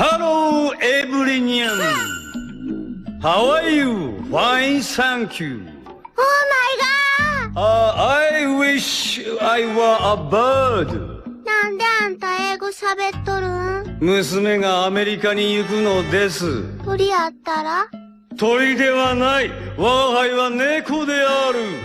Hello, everyone. How are you? Fine, thank you. Oh my god! I wish I were a bird. なんであんた英語喋っとるん？娘がアメリカに行くのです。鳥やったら？鳥ではない。我が輩は猫である。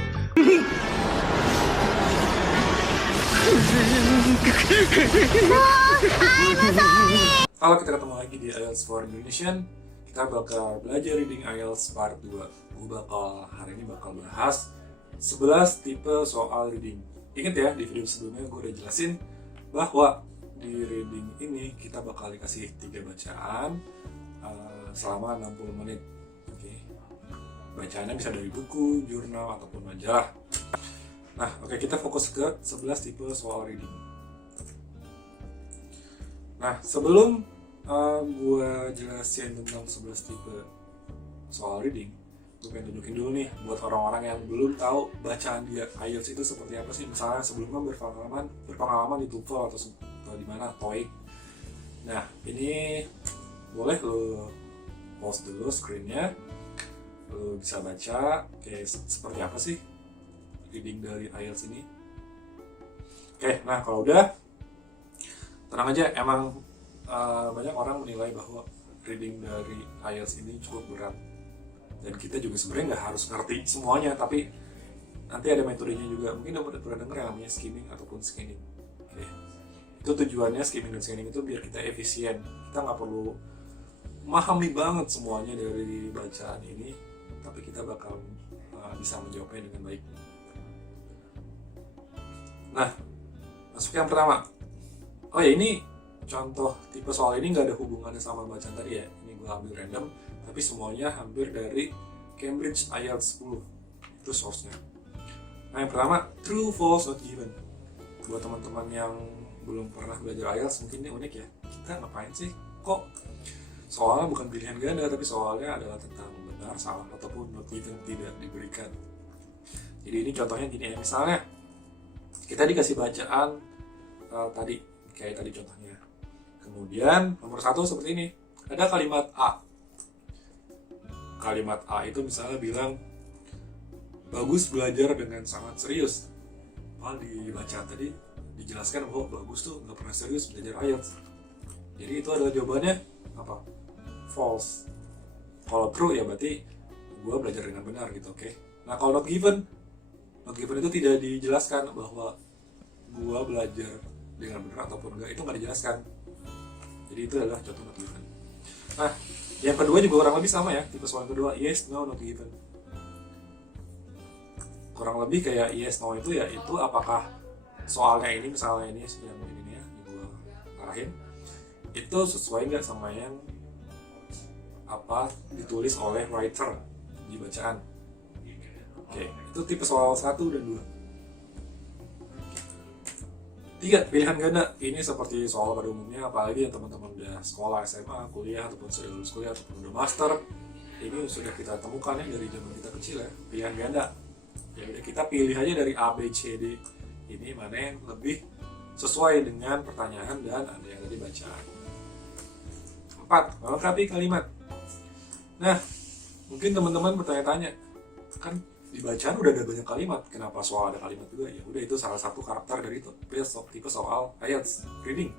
Halo, kita ketemu lagi di IELTS for Indonesian. Kita bakal belajar reading IELTS part 2. Hari ini bakal bahas 11 tipe soal reading. Ingat ya, di video sebelumnya gue udah jelasin bahwa di reading ini kita bakal dikasih 3 bacaan selama 60 menit. Oke. Bacaannya bisa dari buku, jurnal, ataupun majalah. Nah, oke, kita fokus ke 11 tipe soal reading. Nah, sebelum gue jelasin tentang 11 tipe soal reading, gue pengen tunjukin dulu nih buat orang-orang yang belum tahu bacaan di IELTS itu seperti apa sih. Misalnya sebelumnya berpengalaman di TOEFL atau di mana TOEIC. Nah, ini boleh lo pause dulu screen-nya, lo bisa baca kayak seperti apa sih reading dari IELTS ini. Oke, nah kalau udah, tenang aja, emang banyak orang menilai bahwa reading dari IELTS ini cukup berat. Dan kita juga sebenarnya nggak harus ngerti semuanya, tapi nanti ada metodenya juga. Mungkin udah pernah denger yang namanya skimming ataupun scanning. Oke. Itu tujuannya skimming dan scanning itu biar kita efisien. Kita nggak perlu memahami banget semuanya dari bacaan ini, tapi kita bakal bisa menjawabnya dengan baik. Nah, masuk yang pertama. Oh ya, ini contoh tipe soal ini nggak ada hubungannya sama bacaan tadi ya. Ini gue ambil random, tapi semuanya hampir dari Cambridge IELTS 10. Itu source-nya. Nah, yang pertama, true, false, not given. Buat teman-teman yang belum pernah belajar IELTS, mungkin ini unik ya. Kita ngapain sih? Kok soalnya bukan pilihan ganda, tapi soalnya adalah tentang benar, salah, ataupun not given, tidak diberikan. Jadi ini contohnya gini ya. Misalnya, kita dikasih bacaan tadi, kayak tadi contohnya. Kemudian nomor 1 seperti ini, ada kalimat A. Kalimat A itu misalnya bilang, bagus belajar dengan sangat serius. Padahal di bacaan tadi dijelaskan bahwa bagus tuh nggak pernah serius belajar IELTS. Jadi itu adalah jawabannya apa? False. Kalau true ya berarti gue belajar dengan benar gitu, oke? Nah kalau not given itu tidak dijelaskan bahwa gue belajar dengan benar ataupun enggak, itu nggak dijelaskan. Jadi itu adalah contoh not given. Nah, yang kedua juga kurang lebih sama ya, tipe soal kedua, yes, no, not given. Kurang lebih kayak yes, no itu ya, itu apakah soalnya ini, misalnya ini yang ini ya, yang gue arahin, itu sesuai nggak sama yang apa ditulis oleh writer di bacaan. Oke, itu tipe soal 1 dan 2. 3, pilihan ganda. Ini seperti soal pada umumnya, apalagi yang teman-teman udah sekolah SMA, kuliah, ataupun sudah lulus kuliah, ataupun udah master. Ini sudah kita temukan ya dari zaman kita kecil ya, pilihan ganda. Ya udah, kita pilih aja dari A, B, C, D. Ini mana yang lebih sesuai dengan pertanyaan dan ada yang tadi bacaan. 4, melengkapi kalimat. Nah, mungkin teman-teman bertanya-tanya, kan di bacaan udah ada banyak kalimat, kenapa soal ada kalimat juga? Ya udah, itu salah satu karakter dari tipe soal IELTS reading.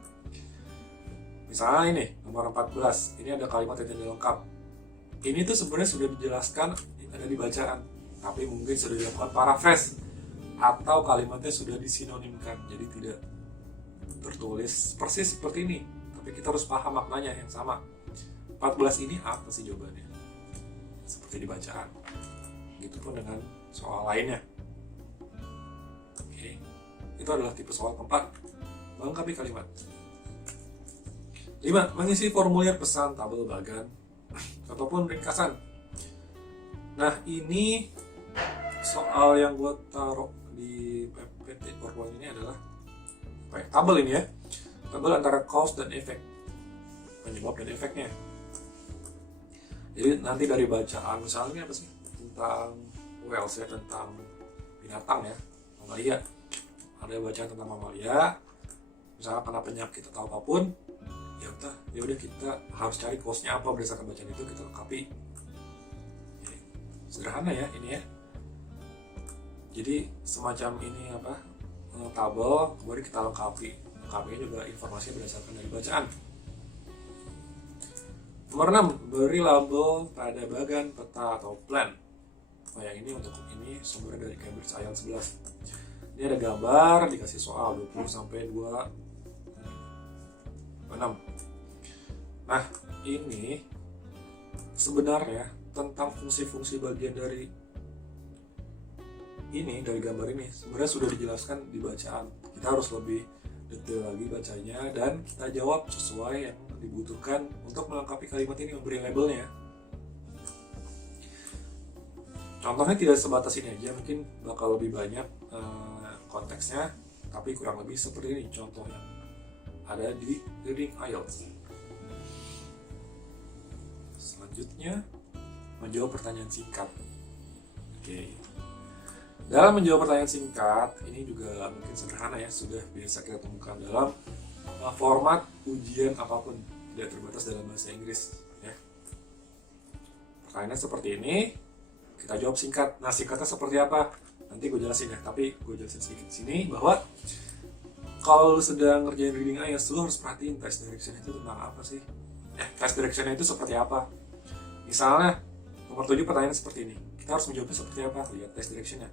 Misalnya ini nomor 14, ini ada kalimat yang tidak lengkap. Ini tuh sebenarnya sudah dijelaskan ada di bacaan, tapi mungkin sudah dilakukan paraphrase atau kalimatnya sudah disinonimkan, jadi tidak tertulis persis seperti ini, tapi kita harus paham maknanya yang sama. 14 ini apa sih jawabannya? Seperti di bacaan. Begitupun dengan soal lainnya. Oke. Itu adalah tipe soal keempat, melengkapi kalimat. 5, mengisi formulir pesan, tabel, bagan, ataupun ringkasan. Nah, ini soal yang gue taruh di PPT PowerPoint ini adalah apa ya? Tabel ini ya. Tabel antara cause dan effect, penyebab dan efeknya. Jadi nanti dari bacaan misalnya apa sih? Tentang whales ya, tentang binatang ya, mamalia. Ada bacaan tentang mamalia, misalnya kena penyakit atau apapun, ya ternyata ya udah kita harus cari quotes-nya apa, berdasarkan bacaan itu kita lengkapi. Oke. Sederhana ya ini ya. Jadi semacam ini tabel, kemudian kita lengkapinya juga informasi berdasarkan dari bacaan. Nomor 6, beri label pada bagan peta atau plan. Nah yang ini untuk ini sumbernya dari Cambridge IELTS 11. Ini ada gambar, dikasih soal 20 sampai 26. Nah ini sebenarnya tentang fungsi-fungsi bagian dari gambar ini sebenarnya sudah dijelaskan di bacaan. Kita harus lebih detail lagi bacanya dan kita jawab sesuai yang dibutuhkan untuk melengkapi kalimat ini, memberi labelnya. Contohnya tidak sebatas ini aja, mungkin bakal lebih banyak konteksnya, tapi kurang lebih seperti ini contohnya ada di Reading IELTS. Selanjutnya menjawab pertanyaan singkat. Oke. Dalam menjawab pertanyaan singkat, ini juga mungkin sederhana ya, sudah biasa kita temukan dalam format ujian apapun, tidak terbatas dalam bahasa Inggris ya. Pertanyaannya seperti ini, kita jawab singkat. Nah singkatnya seperti apa? Nanti gue jelasin ya, tapi gue jelasin sedikit di sini bahwa kalau lu sedang ngerjain reading IELTS, lu harus perhatiin test direction itu tentang apa sih? Test direction itu seperti apa? Misalnya nomor 7 pertanyaan seperti ini, kita harus menjawabnya seperti apa? Lihat test directionnya.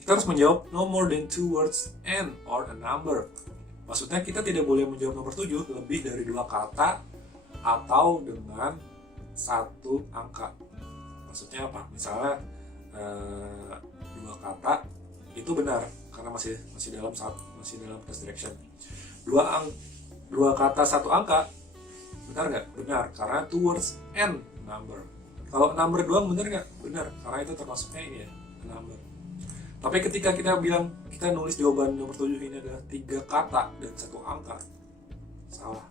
Kita harus menjawab no more than 2 words and or a number. Maksudnya kita tidak boleh menjawab nomor 7 lebih dari 2 kata atau dengan 1 angka. Maksudnya apa? Misalnya 2 kata itu benar karena masih dalam test direction. 2 kata 1 angka benar nggak? Benar karena 2 words and number. Kalau number doang benar nggak? Benar karena itu termasuknya ini ya, number. Tapi ketika kita bilang kita nulis jawaban nomor 7 ini adalah 3 kata dan 1 angka, salah.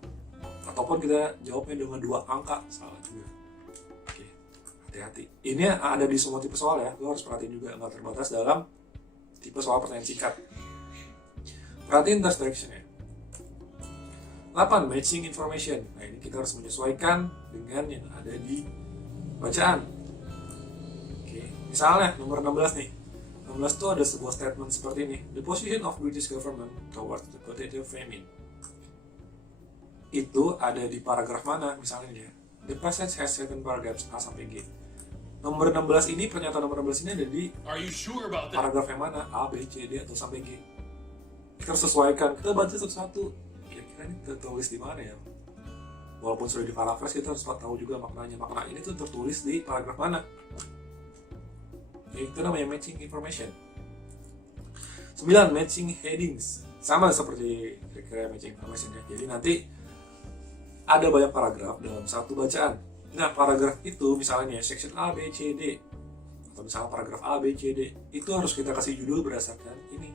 Ataupun kita jawabnya dengan 2 angka, salah juga. Oke, hati-hati. Ini ada di semua tipe soal ya, lo harus perhatiin juga, nggak terbatas dalam tipe soal pertanyaan singkat. Perhatiin test direction-nya. 8. Matching information. Nah ini kita harus menyesuaikan dengan yang ada di bacaan. Oke, misalnya nomor 16 nih. 16 itu ada sebuah statement seperti ini. The position of British government towards the potato famine. Itu ada di paragraf mana misalnya ya. The passage has 7 paragraphs A sampai G. Nomor 16 ini, pernyataan nomor 16 ini ada di paragraf yang mana? A, B, C, D, atau sampai G. Kita harus sesuaikan. Kita baca satu-satu. Kira-kira ini tertulis di mana ya? Walaupun sudah di paraphrase, kita harus tahu juga maknanya. Makna ini tuh tertulis di paragraf mana? Itu namanya matching information. 9. Matching headings. Sama seperti kira-kira matching information ya. Jadi nanti ada banyak paragraf dalam satu bacaan. Nah paragraf itu misalnya section A, B, C, D, atau misalnya paragraf A, B, C, D, itu harus kita kasih judul berdasarkan ini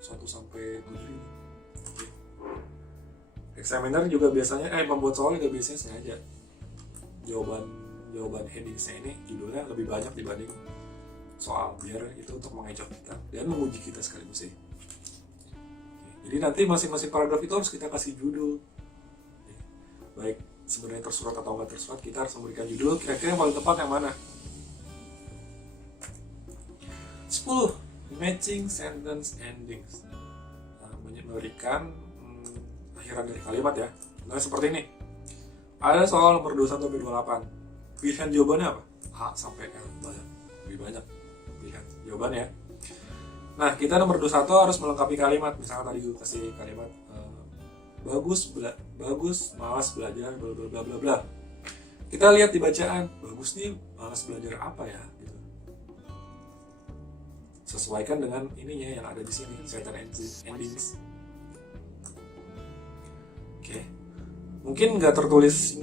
1 sampai 7 ini. Oke. Examiner juga biasanya pembuat soal juga biasanya sengaja jawaban headingsnya ini judulnya lebih banyak dibanding soal, biar itu untuk mengecoh kita dan menguji kita sekaligus sih. Jadi nanti masing-masing paragraf itu harus kita kasih judul. Baik sebenarnya tersurat atau nggak tersurat, kita harus memberikan judul kira-kira yang paling tepat yang mana. 10. Matching sentence endings. Memberikan akhiran dari kalimat ya. Nah seperti ini. Ada soal nomor 21 sampai 28. Pilihan jawabannya apa? A sampai L. Lebih banyak pilihan jawabannya. Nah kita nomor 21 harus melengkapi kalimat. Misalnya tadi gue kasih kalimat bagus, malas belajar, bla bla bla bla bla. Kita lihat di bacaan, bagus nih malas belajar apa ya? Gitu. Sesuaikan dengan ininya yang ada di sini, sentence endings. Oke. Mungkin nggak tertulis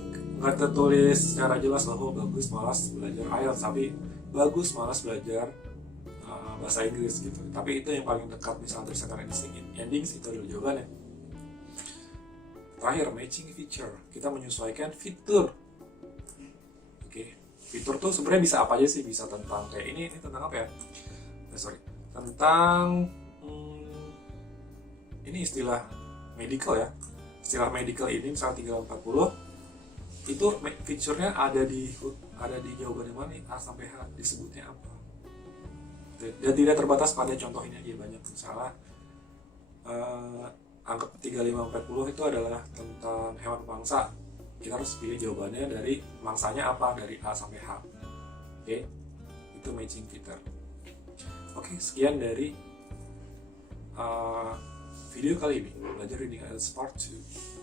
secara jelas bahwa bagus malas belajar IELTS, tapi bagus malas belajar bahasa Inggris gitu. Tapi itu yang paling dekat, misalnya sentence endings itu adalah jawabannya. Terakhir, matching feature. Kita menyesuaikan fitur. Oke. Fitur tuh sebenarnya bisa apa aja sih? Bisa tentang kayak ini tentang apa ya? Tentang ini istilah medical ya. istilah medical ini misalnya 340 itu feature-nya ada di jawaban yang mana nih, A sampai H disebutnya apa. Dan tidak terbatas pada contoh ini aja, banyak. Misalnya angka 3540 itu adalah tentang hewan mangsa, kita harus pilih jawabannya dari mangsanya apa, dari A sampai H. Oke, itu matching feature. Oke, sekian dari video kali ini, belajar reading IELTS part 2.